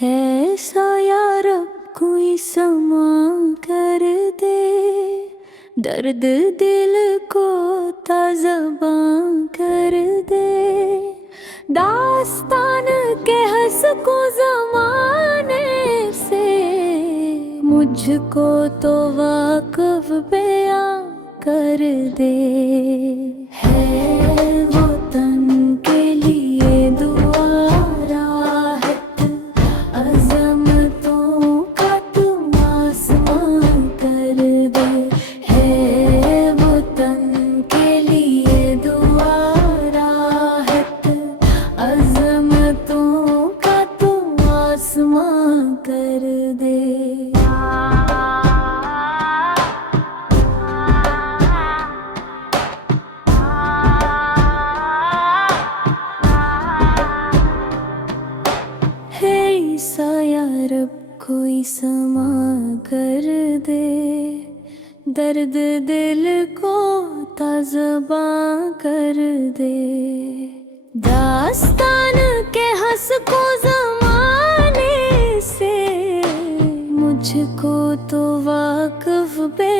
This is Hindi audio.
है सा यार अब कोई समा कर दे, दर्द दिल को ताज़बां कर दे। दास्तान के हंस को ज़माने से मुझको तो वाक़िफ़ बयां कर दे। है वो तन के लिए दुआ राहत, अज़मतों का तुम आसमां कर दे। है वो तन के लिए दुआ राहत, अज़मतों का तुम आसमां कर दे। सा यार अब कोई समा कर दे, दर्द दिल को ताज़बां कर दे। दास्तान के हंस को ज़माने से मुझको तो वाक़िफ़ बे